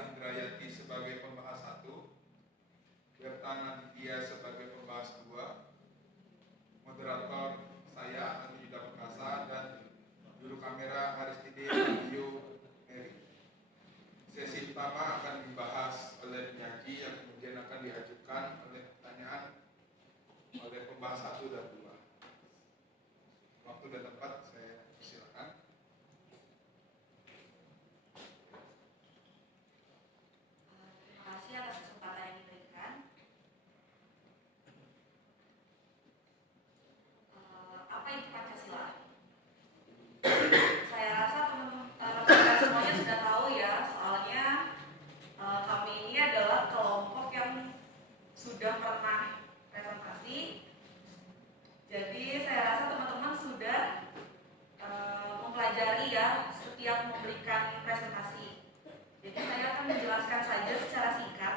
Ella Indrayati sebagai pembahas 1, Berta Naditya sebagai pembahas 2, moderator saya Andi Yuda Perkasa dan juru kamera Aristide Video Eri. Sesi pertama akan dibahas oleh penyaji yang kemudian akan diajukan oleh pertanyaan oleh pembahas 1 dan 2. Waktu dan tempat saya persilakan. Terima kasih atas kesempatan yang diberikan. Apa itu Pancasila? Saya rasa teman-teman semuanya sudah tahu ya, soalnya kami ini adalah kelompok yang sudah pernah presentasi. Jadi saya rasa teman-teman sudah mempelajari ya setiap memberikan presentasi. Jadi saya akan menjelaskan saja secara singkat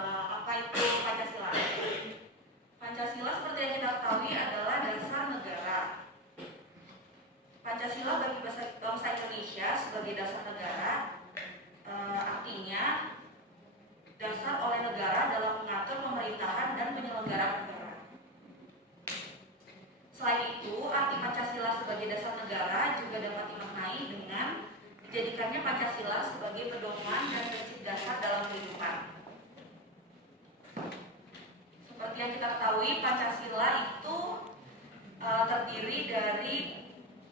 apa itu Pancasila. Pancasila seperti yang kita ketahui adalah dasar negara. Pancasila bagi bangsa Indonesia sebagai dasar negara artinya dasar oleh negara dalam mengatur pemerintahan dan penyelenggaraan negara. Selain itu, arti Pancasila sebagai dasar negara juga dapat dimaknai dengan dijadikannya Pancasila sebagai pedoman dan prinsip dasar dalam kehidupan. Seperti yang kita ketahui, Pancasila itu terdiri dari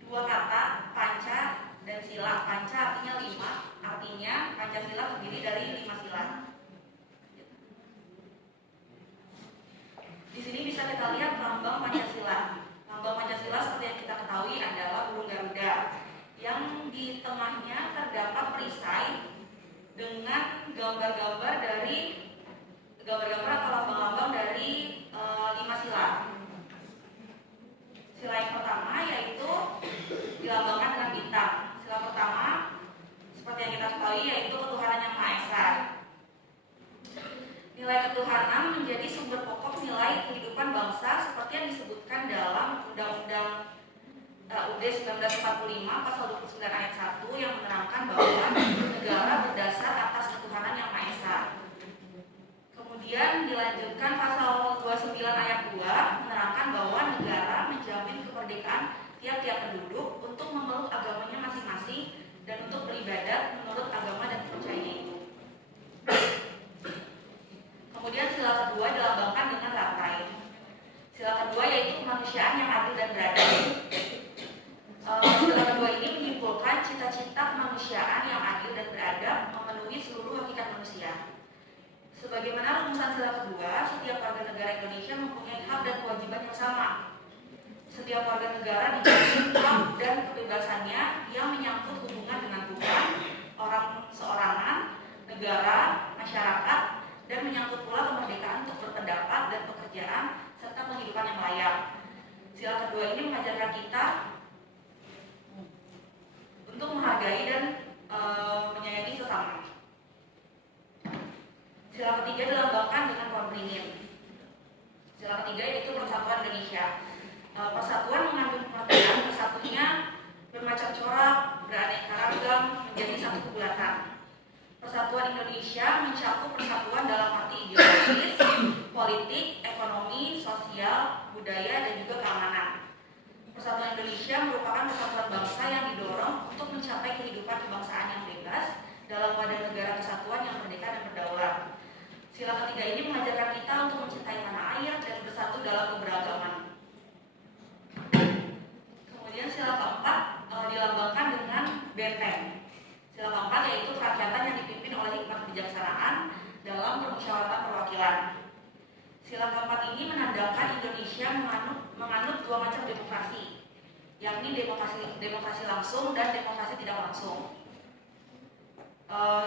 dua kata, panca dan sila. Panca artinya 5, artinya Pancasila terdiri dari 5 sila. Di sini bisa kita lihat lambang Pancasila. Lambang Pancasila seperti yang kita ketahui adalah burung Garuda, yang di tengahnya terdapat perisai dengan gambar-gambar atau lambang-lambang dari 5 sila. Sila yang pertama yaitu dilambangkan dengan bintang. Sila pertama seperti yang kita ketahui yaitu ketuhanan yang Maha Esa. Nilai ketuhanan menjadi sumber pokok nilai kehidupan bangsa seperti yang disebutkan dalam Undang-Undang UUD 1945 pasal 29 ayat 1 yang menerangkan bahwa negara berdasar atas ketuhanan yang Maha Esa. Kemudian dilanjutkan pasal 29 ayat 2 menerangkan bahwa negara menjamin kemerdekaan tiap-tiap penduduk untuk memeluk agamanya masing-masing dan untuk beribadat menurut agama dan kepercayaannya itu. Kemudian sila kedua dilambangkan dengan rantai. Sila kedua yaitu kemanusiaan yang adil dan beradab. Sila kedua ini menyimpulkan cita-cita kemanusiaan yang adil dan beradab memenuhi seluruh hakikat manusia. Sebagaimana rumusan sila kedua, setiap warga negara Indonesia mempunyai hak dan kewajiban yang sama. Setiap warga negara dijamin hak dan kebebasannya yang menyangkut hubungan dengan Tuhan, orang seorangan, negara, masyarakat, dan menyangkut pula kemerdekaan untuk berpendapat dan pekerjaan serta kehidupan yang layak. Sila kedua ini mengajarkan kita untuk menghargai dan menyayangi sesama. Sila ketiga dilambangkan dengan pohon beringin. Sila ketiga yaitu Persatuan Indonesia. Persatuan mengandung pengertian bersatunya bermacam corak, beraneka ragam menjadi satu kebulatan. Persatuan Indonesia mencakup persatuan dalam arti ideologis, politik, ekonomi, sosial, budaya, dan juga keamanan. Persatuan Indonesia merupakan persatuan bangsa yang didorong untuk mencapai kehidupan kebangsaan yang bebas dalam wadah negara kesatuan yang merdeka dan berdaulat. Sila ketiga ini mengajarkan kita untuk mencintai tanah air dan bersatu dalam keberagaman. Kemudian sila keempat dilambangkan dengan benteng. Sila keempat yaitu kerakyatan yang dipimpin oleh hikmat kebijaksanaan dalam permusyawaratan perwakilan. Sila keempat ini menandakan Indonesia menganut dua macam demokrasi, yakni demokrasi langsung dan demokrasi tidak langsung.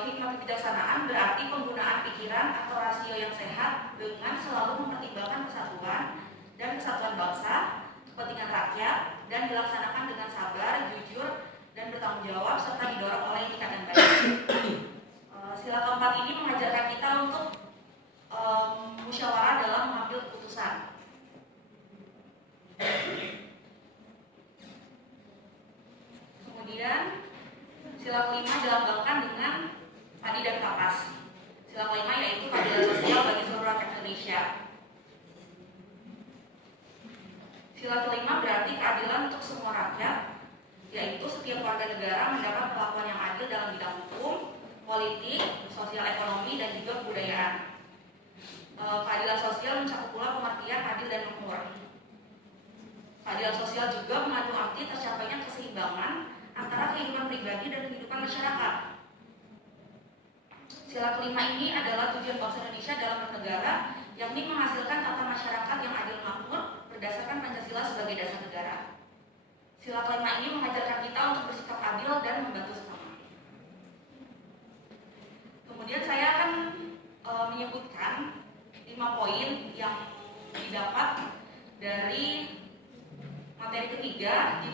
Hikmat kebijaksanaan berarti penggunaan pikiran atau rasio yang sehat dengan selalu mempertimbangkan persatuan dan kesatuan bangsa, kepentingan rakyat, dan dilaksanakan dengan sabar, jujur, dan bertanggung jawab serta didorong oleh etikat yang baik. Sila keempat ini mengajarkan kita untuk musyawarah dalam mengambil keputusan. Kemudian sila kelima dilambangkan dengan Sila kelima berarti keadilan untuk semua rakyat, yaitu setiap warga negara mendapat perlakuan yang adil dalam bidang hukum, politik, sosial ekonomi, dan juga kebudayaan. Keadilan sosial mencakup pula pengertian adil dan makmur. Keadilan sosial juga mengandung arti tercapainya keseimbangan antara kehidupan pribadi dan kehidupan masyarakat. Sila kelima ini adalah tujuan bangsa Indonesia dalam bernegara, yakni menghasilkan tata masyarakat yang adil makmur berdasarkan Pancasila sebagai dasar negara. Sila kelima ini mengajarkan kita untuk bersikap adil dan membantu sesama. Kemudian saya akan menyebutkan 5 poin yang didapat dari materi ketiga di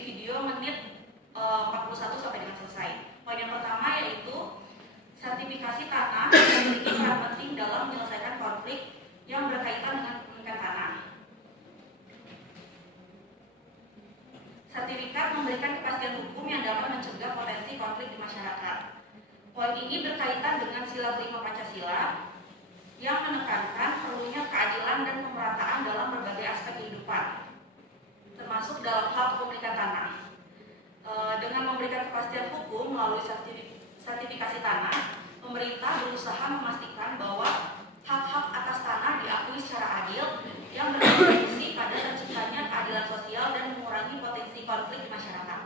video menit 41 sampai dengan selesai. Poin yang pertama yaitu sertifikasi tanah memiliki peran penting dalam menyelesaikan konflik yang berkaitan dengan kepemilikan tanah. Sertifikat memberikan kepastian hukum yang dapat mencegah potensi konflik di masyarakat. Poin ini berkaitan dengan sila kelima Pancasila yang menekankan perlunya keadilan dan pemerataan dalam berbagai aspek kehidupan, termasuk dalam hal kepemilikan tanah. Dengan memberikan kepastian hukum melalui sertifikasi tanah, pemerintah berusaha memastikan bahwa hak-hak atas tanah diakui secara adil yang berkontribusi pada terciptanya keadilan sosial dan mengurangi potensi konflik di masyarakat.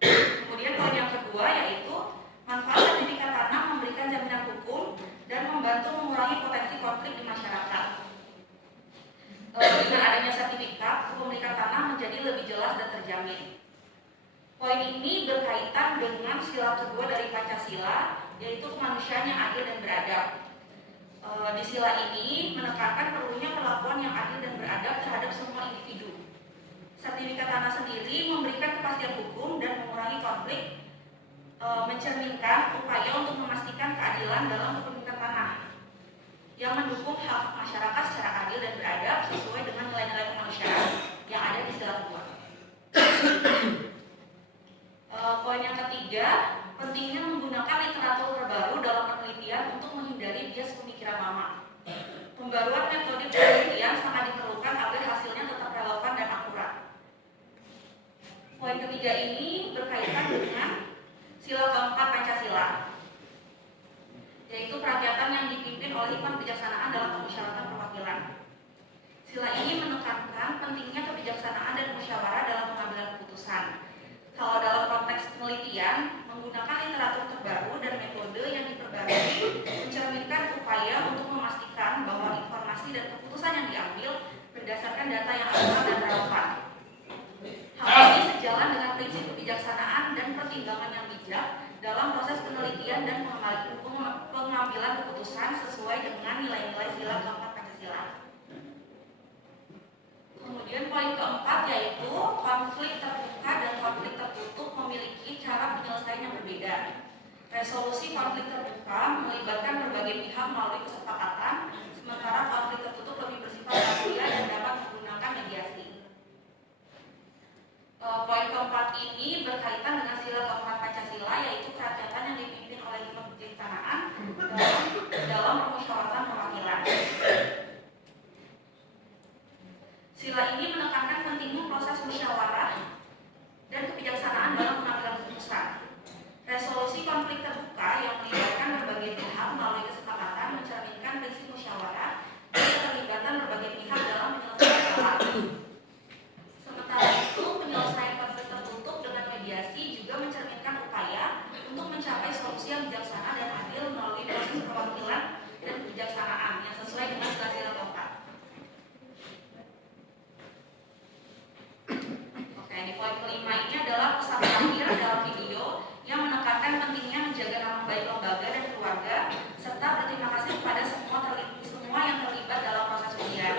Kemudian poin yang kedua yaitu manfaat sertifikat tanah memberikan jaminan hukum dan membantu mengurangi potensi konflik di masyarakat. Dengan adanya sertifikat, kepemilikan tanah menjadi lebih jelas dan terjamin. Poin ini berkaitan dengan sila kedua dari Pancasila, yaitu kemanusiaan yang adil dan beradab. Di sila ini menekankan perlunya perlakuan yang adil dan beradab terhadap semua individu. Sertifikat tanah sendiri memberikan kepastian hukum dan mengurangi konflik, mencerminkan upaya untuk memastikan keadilan dalam kepemilikan tanah yang mendukung hak masyarakat secara adil dan beradab sesuai dengan nilai-nilai kemanusiaan yang ada di sila kedua. Poin yang ketiga, pentingnya menggunakan literatur terbaru dalam penelitian untuk menghindari bias pemikiran lama. Pembaruan metode penelitian sangat diperlukan agar hasilnya tetap relevan dan akurat. Poin ketiga ini berkaitan dengan sila keempat Pancasila, yaitu kerakyatan yang dipimpin oleh hikmat kebijaksanaan dalam pemusyawaratan perwakilan. Sila ini menekankan pentingnya kebijaksanaan dan musyawarah dalam pengambilan keputusan. Kalau dalam konteks penelitian, menggunakan literatur terbaru dan metode yang diperbarui mencerminkan upaya untuk memastikan bahwa informasi dan keputusan yang diambil berdasarkan data yang akurat dan relevan. Hal ini sejalan dengan prinsip kebijaksanaan dan pertimbangan yang bijak dalam proses penelitian dan pengambilan keputusan sesuai dengan nilai-nilai sila keempat Pancasila. Kemudian poin keempat yaitu konflik terbuka dan konflik tertutup memiliki cara penyelesaian yang berbeda. Resolusi konflik terbuka melibatkan berbagai pihak melalui kesepakatan, sementara konflik tertutup lebih bersifat rahasia dan dapat menggunakan mediasi. Poin keempat ini berkaitan dengan sila keempat Pancasila, yaitu kerakyatan yang dipimpin oleh hikmat kebijaksanaan dalam permusyawaratan perwakilan. Sila ini menekankan pentingnya proses musyawarah dan kebijaksanaan dalam pengambilan keputusan. Resolusi konflik terbuka yang melibatkan berbagai pihak melalui kesepakatan mencerminkan prinsip musyawarah dan keterlibatan berbagai pihak dalam penyelesaian masalah. Sementara itu, penyelesaian konflik tertutup dengan mediasi juga mencerminkan upaya untuk mencapai solusi yang bijaksana dan adil melalui proses perwakilan dan kebijaksanaan yang sesuai dengan sila keempat. Oke, di poin kelima ini adalah pesan terakhir dalam video yang menekankan pentingnya menjaga nama baik lembaga dan keluarga serta berterima kasih kepada semua yang terlibat dalam proses ujian.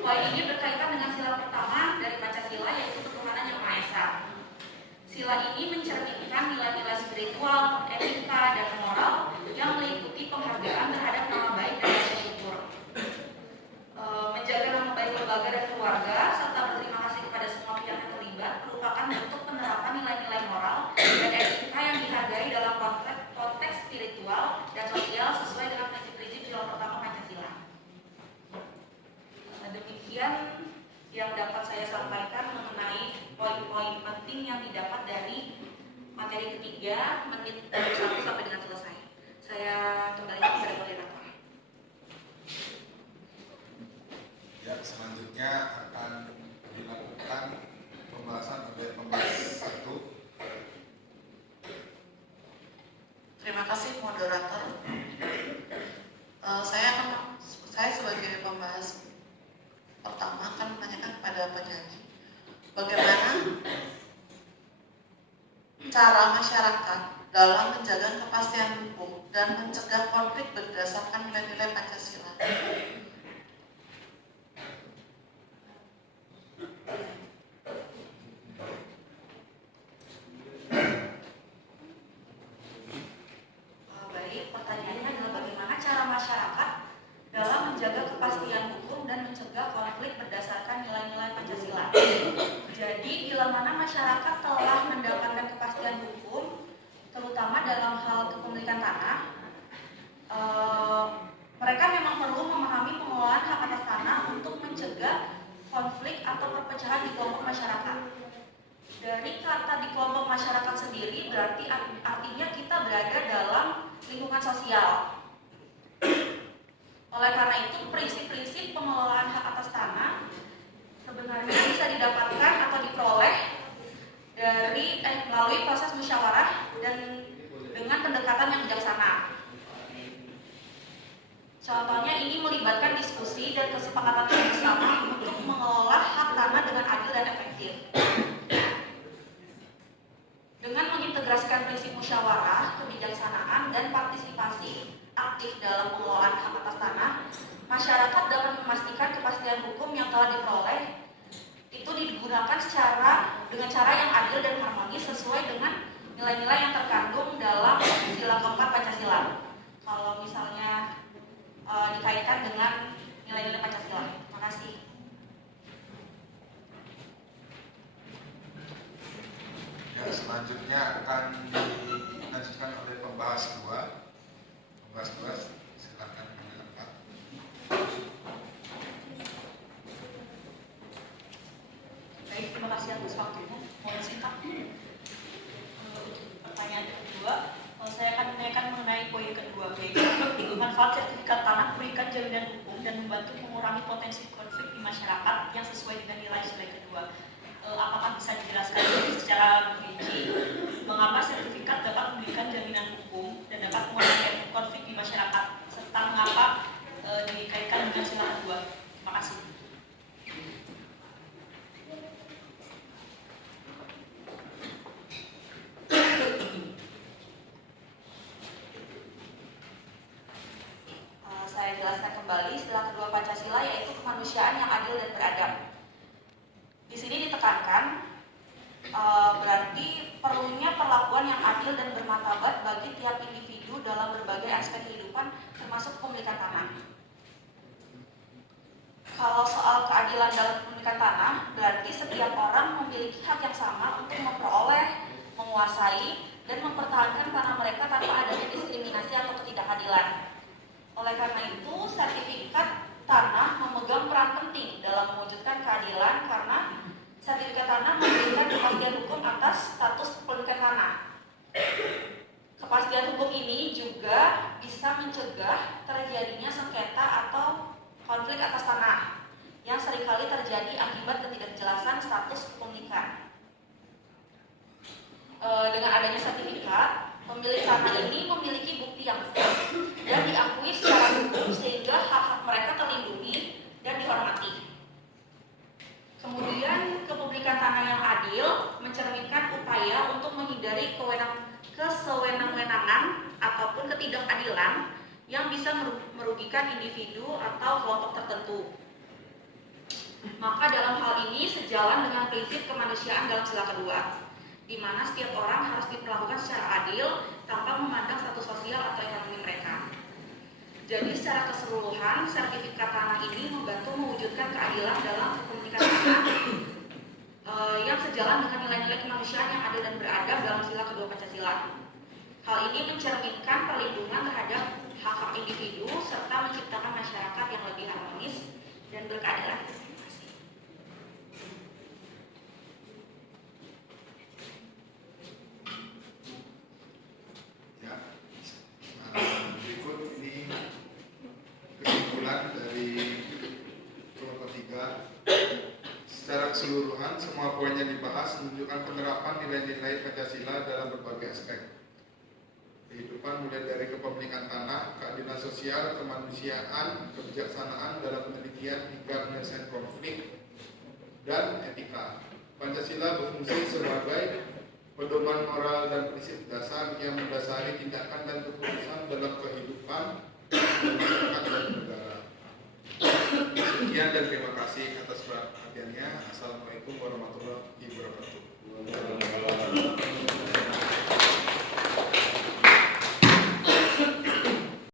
Poin ini berkaitan dengan sila pertama dari Pancasila, yaitu ketuhanan yang Maha Esa. Sila ini mencerminkan nilai-nilai spiritual, etika, dan moral yang meliputi penghargaan terhadap nama baik dan rasa syukur. Menjaga nama baik lembaga dan keluarga serta berterima kasih kepada semua pihak yang terlibat merupakan bentuk penerapan nilai-nilai moral dan etika yang dihargai dalam konteks yang dapat saya sampaikan mengenai poin-poin penting yang didapat dari materi ketiga, menit 1 sampai dengan selesai. Saya kembalikan kepada moderator. Ya, selanjutnya akan dilakukan pembahasan oleh pembahas 1. Terima kasih moderator. Saya sebagai pembahas pertama akan menanyakan kepada penyanyi bagaimana cara masyarakat dalam menjaga kepastian hukum dan mencegah konflik berdasarkan nilai-nilai Pancasila. Baik, pertanyaannya adalah bagaimana cara masyarakat dalam menjaga kepastian hukum dan mencegah konflik berdasarkan nilai-nilai Pancasila. Jadi, bila mana masyarakat telah mendapatkan kepastian hukum, terutama dalam hal kepemilikan tanah, mereka memang perlu memahami pengelolaan hak atas tanah untuk mencegah konflik atau perpecahan di kelompok masyarakat. Dari kata di kelompok masyarakat sendiri berarti artinya kita berada dalam lingkungan sosial. Oleh karena itu, prinsip-prinsip pengelolaan hak atas tanah sebenarnya bisa didapatkan atau diperoleh dari melalui proses musyawarah dan dengan pendekatan yang bijaksana. Contohnya ini melibatkan diskusi dan kesepakatan bersama untuk mengelola hak tanah dengan adil dan efektif. Dengan mengintegrasikan prinsip musyawarah, kebijaksanaan, dan partisipasi aktif dalam pengelolaan hak atas tanah, masyarakat dapat memastikan kepastian hukum yang telah diperoleh itu digunakan dengan cara yang adil dan harmonis sesuai dengan nilai-nilai yang terkandung dalam sila keempat Pancasila. Kalau misalnya dikaitkan dengan nilai-nilai Pancasila. Terima kasih. Ya, selanjutnya akan dilanjutkan oleh pembahas 2. Pembahas 2, silakan mendengarkan. Baik, terima kasih atas waktunya. Mohon singkat. Pertanyaan kedua, saya akan menanyakan mengenai poin kedua, yaitu manfaat sertifikat tanah memberikan jaminan hukum dan membantu mengurangi potensi konflik di masyarakat yang sesuai dengan nilai sila kedua. Apakah bisa dijelaskan secara rinci mengapa sertifikat dapat memberikan jaminan hukum dan dapat mengurangi konflik di masyarakat, serta mengapa dikaitkan dengan sila kedua? Terima kasih. Saya jelaskan kembali sila kedua Pancasila yaitu kemanusiaan yang adil dan beradab. Di sini ditekankan berarti perlunya perlakuan yang adil dan bermartabat bagi tiap individu dalam berbagai aspek kehidupan termasuk kepemilikan tanah. Kalau soal keadilan dalam kepemilikan tanah, berarti setiap orang memiliki hak yang sama untuk memperoleh, menguasai, dan mempertahankan tanah mereka tanpa adanya diskriminasi atau ketidakadilan. Oleh karena itu, sertifikat tanah memegang peran penting dalam mewujudkan keadilan karena sertifikat tanah memberikan kepastian hukum atas status kepemilikan tanah. Kepastian hukum ini juga bisa mencegah terjadinya sengketa atau konflik atas tanah yang seringkali terjadi akibat ketidakjelasan status kepemilikan. Dengan adanya sertifikat, pemilik tanah ini memiliki bukti yang sah dan diakui secara hukum sehingga hak-hak mereka terlindungi dan dihormati. Kemudian, kepemilikan tanah yang adil mencerminkan upaya untuk menghindari kesewenang-wenangan ataupun ketidakadilan yang bisa merugikan individu atau kelompok tertentu. Maka dalam hal ini sejalan dengan prinsip kemanusiaan dalam sila kedua, di mana setiap orang harus diperlakukan secara adil tanpa memandang status sosial atau ekonomi mereka. Jadi secara keseluruhan, sertifikat tanah ini membantu mewujudkan keadilan dalam kepemilikan tanah yang sejalan dengan nilai-nilai kemanusiaan yang adil dan beradab dalam sila kedua Pancasila. Hal ini mencerminkan perlindungan terhadap hak-hak individu serta menciptakan masyarakat yang lebih harmonis dan berkeadilan. Terima kasih. keseluruhan, semua poin yang dibahas menunjukkan penerapan nilai-nilai Pancasila dalam berbagai aspek kehidupan, mulai dari kepemilikan tanah, keadilan sosial, kemanusiaan, kebijaksanaan dalam penelitian hingga penyelesaian konflik, dan etika. Pancasila berfungsi sebagai pedoman moral dan prinsip dasar yang mendasari tindakan dan keputusan dalam kehidupan masyarakat dan negara. Sekian dan terima kasih atas perhatiannya. Assalamualaikum warahmatullahi wabarakatuh.